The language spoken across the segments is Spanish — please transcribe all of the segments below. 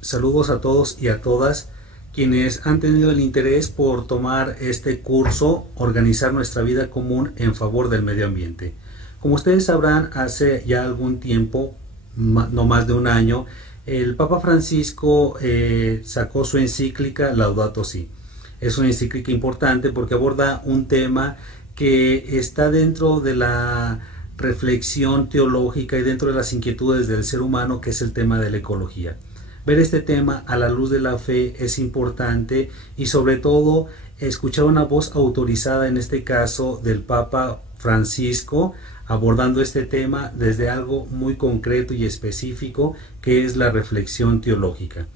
Saludos a todos y a todas quienes han tenido el interés por tomar este curso, Organizar nuestra vida común en favor del medio ambiente. Como ustedes sabrán, hace ya algún tiempo, no más de un año, el Papa Francisco sacó su encíclica Laudato Si. Es una encíclica importante porque aborda un tema que está dentro de la reflexión teológica y dentro de las inquietudes del ser humano, que es el tema de la ecología. Ver este tema a la luz de la fe es importante y sobre todo escuchar una voz autorizada, en este caso del Papa Francisco, abordando este tema desde algo muy concreto y específico, que es la reflexión teológica.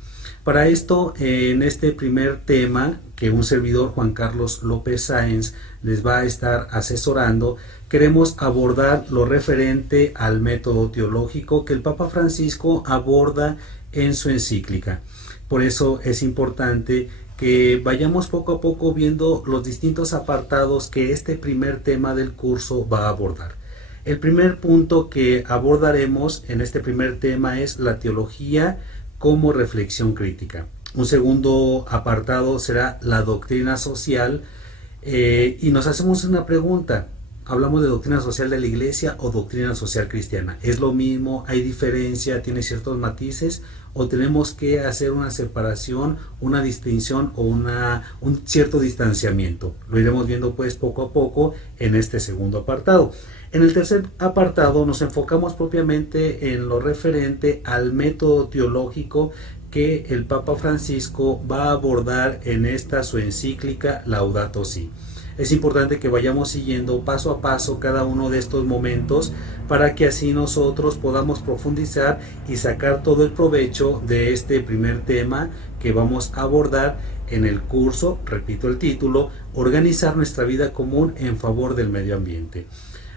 Para esto, en este primer tema, que un servidor, Juan Carlos López Sáenz, les va a estar asesorando, queremos abordar lo referente al método teológico que el Papa Francisco aborda en su encíclica. Por eso es importante que vayamos poco a poco viendo los distintos apartados que este primer tema del curso va a abordar. El primer punto que abordaremos en este primer tema es la teología como reflexión crítica. Un segundo apartado será la doctrina social, y nos hacemos una pregunta: ¿hablamos de doctrina social de la Iglesia o doctrina social cristiana? ¿Es lo mismo? ¿Hay diferencia? ¿Tiene ciertos matices? ¿O tenemos que hacer una separación, una distinción o un cierto distanciamiento? Lo iremos viendo pues poco a poco en este segundo apartado. En el tercer apartado nos enfocamos propiamente en lo referente al método teológico que el Papa Francisco va a abordar en esta su encíclica Laudato Si. Es importante que vayamos siguiendo paso a paso cada uno de estos momentos para que así nosotros podamos profundizar y sacar todo el provecho de este primer tema que vamos a abordar en el curso. Repito el título: Organizar nuestra vida común en favor del medio ambiente.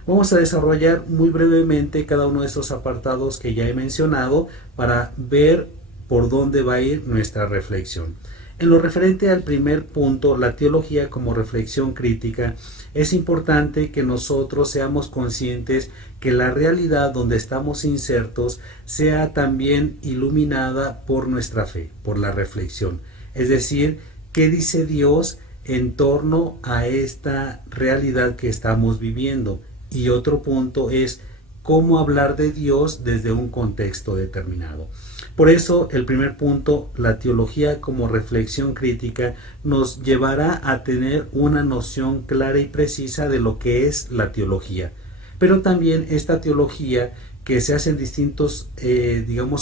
Vamos a desarrollar muy brevemente cada uno de estos apartados que ya he mencionado para ver por dónde va a ir nuestra reflexión. En lo referente al primer punto, la teología como reflexión crítica, es importante que nosotros seamos conscientes que la realidad donde estamos insertos sea también iluminada por nuestra fe, por la reflexión. Es decir, ¿qué dice Dios en torno a esta realidad que estamos viviendo? Y otro punto es cómo hablar de Dios desde un contexto determinado. Por eso, el primer punto, la teología como reflexión crítica, nos llevará a tener una noción clara y precisa de lo que es la teología. Pero también esta teología, que se hace en distintos,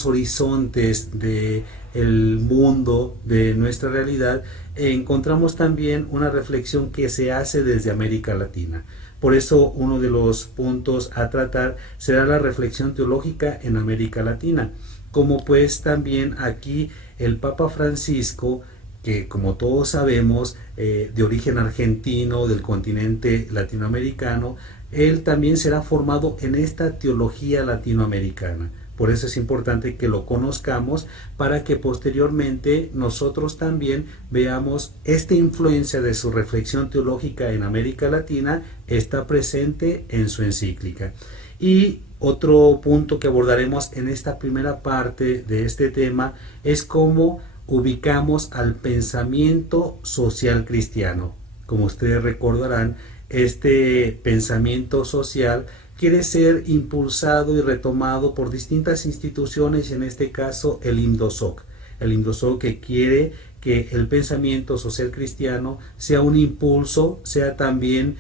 horizontes del mundo, de nuestra realidad, encontramos también una reflexión que se hace desde América Latina. Por eso uno de los puntos a tratar será la reflexión teológica en América Latina. Como pues también aquí el Papa Francisco, que como todos sabemos, de origen argentino, del continente latinoamericano, él también será formado en esta teología latinoamericana. Por eso es importante que lo conozcamos para que posteriormente nosotros también veamos esta influencia de su reflexión teológica en América Latina está presente en su encíclica. Y otro punto que abordaremos en esta primera parte de este tema es cómo ubicamos al pensamiento social cristiano. Como ustedes recordarán, este pensamiento social quiere ser impulsado y retomado por distintas instituciones, en este caso el INDOSOC. El INDOSOC, que quiere que el pensamiento social cristiano sea un impulso, sea también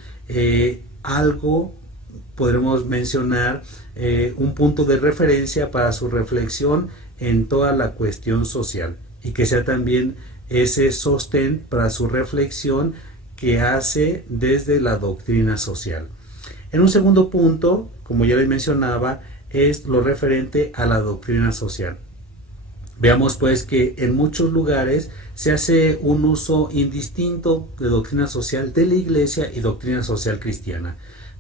algo, podremos mencionar, un punto de referencia para su reflexión en toda la cuestión social, y que sea también ese sostén para su reflexión que hace desde la doctrina social. En un segundo punto, como ya les mencionaba, es lo referente a la doctrina social. Veamos pues que en muchos lugares se hace un uso indistinto de doctrina social de la Iglesia y doctrina social cristiana,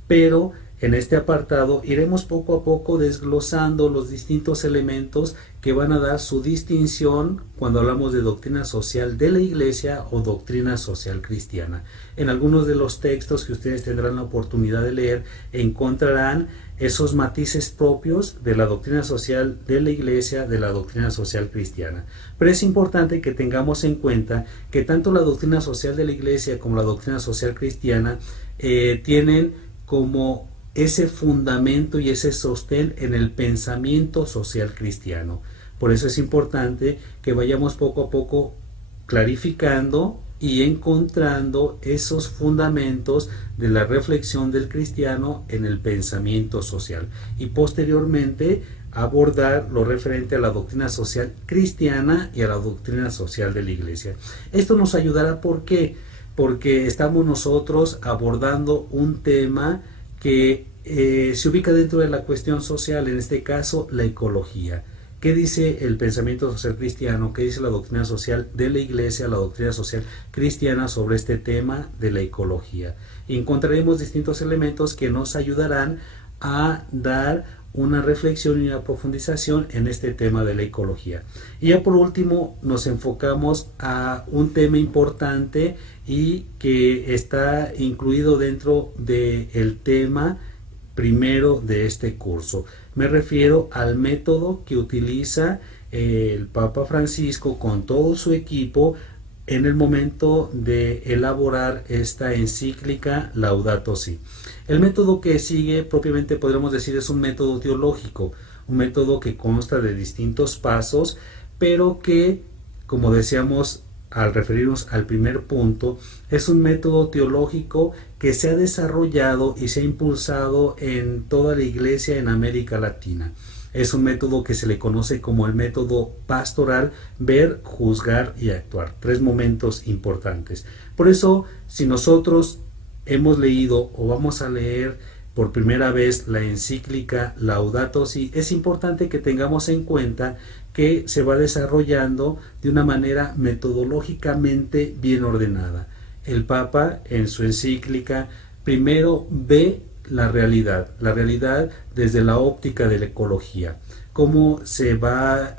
pero En este apartado iremos poco a poco desglosando los distintos elementos que van a dar su distinción cuando hablamos de doctrina social de la Iglesia o doctrina social cristiana. En algunos de los textos que ustedes tendrán la oportunidad de leer encontrarán esos matices propios de la doctrina social de la Iglesia, de la doctrina social cristiana. Pero es importante que tengamos en cuenta que tanto la doctrina social de la Iglesia como la doctrina social cristiana tienen como ese fundamento y ese sostén en el pensamiento social cristiano. Por eso es importante que vayamos poco a poco clarificando y encontrando esos fundamentos de la reflexión del cristiano en el pensamiento social y posteriormente abordar lo referente a la doctrina social cristiana y a la doctrina social de la Iglesia. Esto nos ayudará, ¿por qué? Porque estamos nosotros abordando un tema que se ubica dentro de la cuestión social, en este caso la ecología. ¿Qué dice el pensamiento social cristiano? ¿Qué dice la doctrina social de la Iglesia, la doctrina social cristiana sobre este tema de la ecología? Y encontraremos distintos elementos que nos ayudarán a dar una reflexión y una profundización en este tema de la ecología. Y ya por último nos enfocamos a un tema importante y que está incluido dentro del tema primero de este curso. Me refiero al método que utiliza el Papa Francisco con todo su equipo en el momento de elaborar esta encíclica Laudato Si. El método que sigue propiamente podríamos decir es un método teológico, un método que consta de distintos pasos, pero que, como decíamos al referirnos al primer punto, es un método teológico que se ha desarrollado y se ha impulsado en toda la Iglesia en América Latina. Es un método que se le conoce como el método pastoral: ver, juzgar y actuar. 3 momentos importantes. Por eso, si nosotros hemos leído o vamos a leer por primera vez la encíclica Laudato Si, es importante que tengamos en cuenta que se va desarrollando de una manera metodológicamente bien ordenada. El Papa en su encíclica primero ve la realidad desde la óptica de la ecología, cómo se va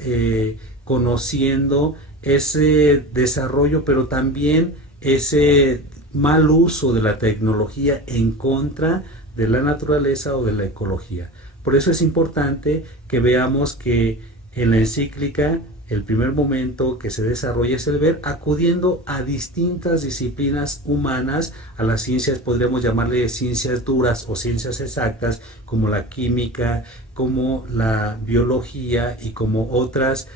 conociendo ese desarrollo, pero también ese mal uso de la tecnología en contra de la naturaleza o de la ecología. Por eso es importante que veamos que en la encíclica el primer momento que se desarrolla es el ver, acudiendo a distintas disciplinas humanas, a las ciencias, podríamos llamarle ciencias duras o ciencias exactas, como la química, como la biología y como otras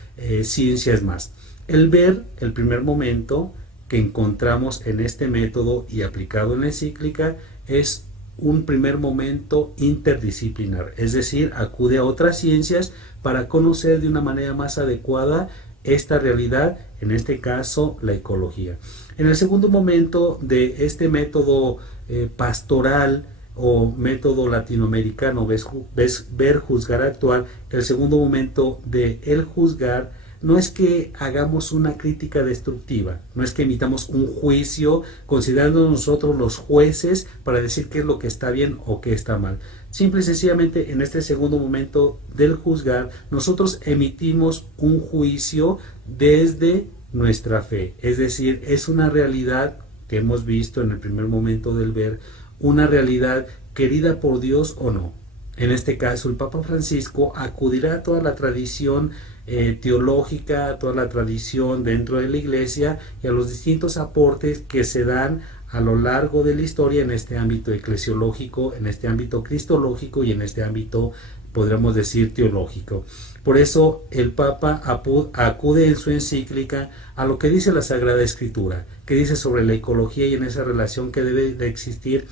ciencias más. El ver, el primer momento que encontramos en este método y aplicado en la encíclica, es un primer momento interdisciplinar, es decir, acude a otras ciencias para conocer de una manera más adecuada esta realidad, en este caso la ecología. En el segundo momento de este método pastoral o método latinoamericano, ver, juzgar, actuar, el segundo momento de el juzgar no es que hagamos una crítica destructiva, no es que emitamos un juicio considerando nosotros los jueces para decir qué es lo que está bien o qué está mal. Simple y sencillamente en este segundo momento del juzgar, nosotros emitimos un juicio desde nuestra fe, es decir, es una realidad que hemos visto en el primer momento del ver, una realidad querida por Dios o no. En este caso, el Papa Francisco acudirá a toda la tradición teológica, toda la tradición dentro de la Iglesia y a los distintos aportes que se dan a lo largo de la historia en este ámbito eclesiológico, en este ámbito cristológico y en este ámbito, podríamos decir, teológico. Por eso el Papa acude en su encíclica a lo que dice la Sagrada Escritura, que dice sobre la ecología y en esa relación que debe de existir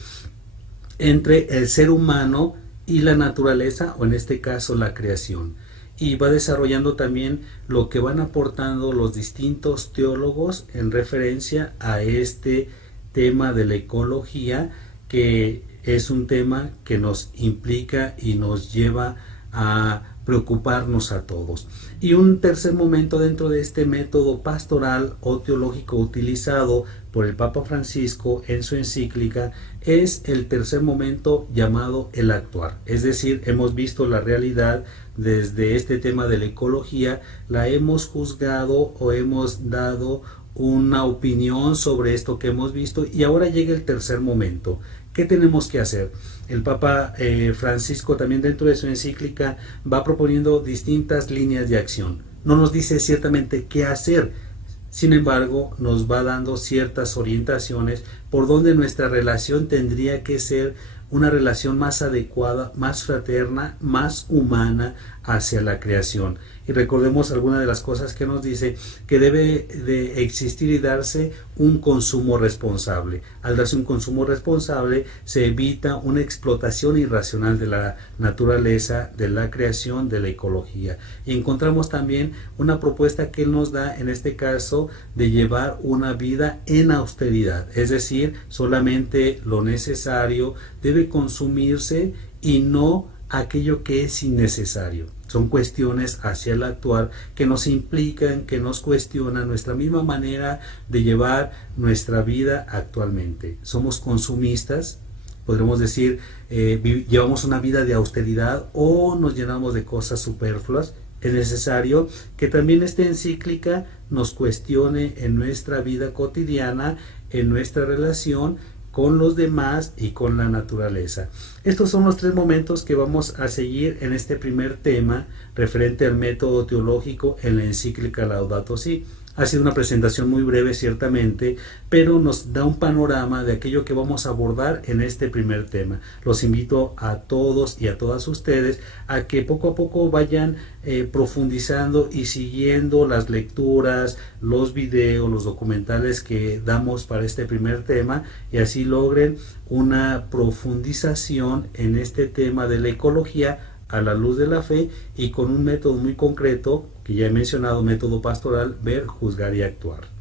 entre el ser humano y la naturaleza, o en este caso la creación. Y va desarrollando también lo que van aportando los distintos teólogos en referencia a este tema de la ecología, que es un tema que nos implica y nos lleva a preocuparnos a todos. Y un tercer momento dentro de este método pastoral o teológico utilizado por el Papa Francisco en su encíclica es el tercer momento llamado el actuar. Es decir, hemos visto la realidad desde este tema de la ecología, la hemos juzgado o hemos dado una opinión sobre esto que hemos visto, y ahora llega el tercer momento. ¿Qué tenemos que hacer? El Papa Francisco también dentro de su encíclica va proponiendo distintas líneas de acción. No nos dice ciertamente qué hacer, sin embargo nos va dando ciertas orientaciones por donde nuestra relación tendría que ser una relación más adecuada, más fraterna, más humana hacia la creación. Y recordemos algunas de las cosas que nos dice: que debe de existir y darse un consumo responsable. Al darse un consumo responsable se evita una explotación irracional de la naturaleza, de la creación, de la ecología. Y encontramos también una propuesta que él nos da en este caso de llevar una vida en austeridad, es decir, solamente lo necesario debe consumirse y no aquello que es innecesario. Son cuestiones hacia el actuar que nos implican, que nos cuestionan nuestra misma manera de llevar nuestra vida actualmente. Somos consumistas, podremos decir, llevamos una vida de austeridad o nos llenamos de cosas superfluas. Es necesario que también esta encíclica nos cuestione en nuestra vida cotidiana, en nuestra relación con los demás y con la naturaleza. Estos son los tres momentos que vamos a seguir en este primer tema referente al método teológico en la encíclica Laudato Si. Ha sido una presentación muy breve ciertamente, pero nos da un panorama de aquello que vamos a abordar en este primer tema. Los invito a todos y a todas ustedes a que poco a poco vayan profundizando y siguiendo las lecturas, los videos, los documentales que damos para este primer tema, y así logren una profundización en este tema de la ecología a la luz de la fe y con un método muy concreto que ya he mencionado, método pastoral: ver, juzgar y actuar.